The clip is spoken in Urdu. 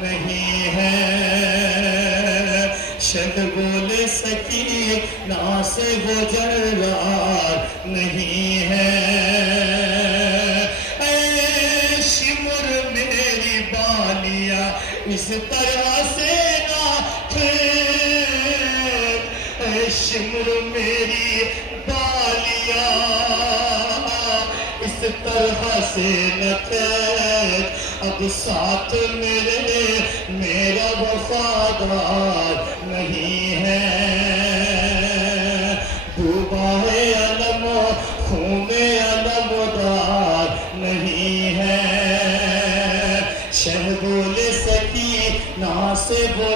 نہیں ہے، شد بول سکی نا سے وہ جرار نہیں ہے، اے شمر میری بالیا اس طرح سے نہ پھینک، اے شمر میری بالیا اس طرح سے نہ پھینک، اب ساتھ میرا وفادار نہیں ہے، ڈوبا ہے علم خون میں علمدار نہیں ہے، شہ بول سکی نا سے وہ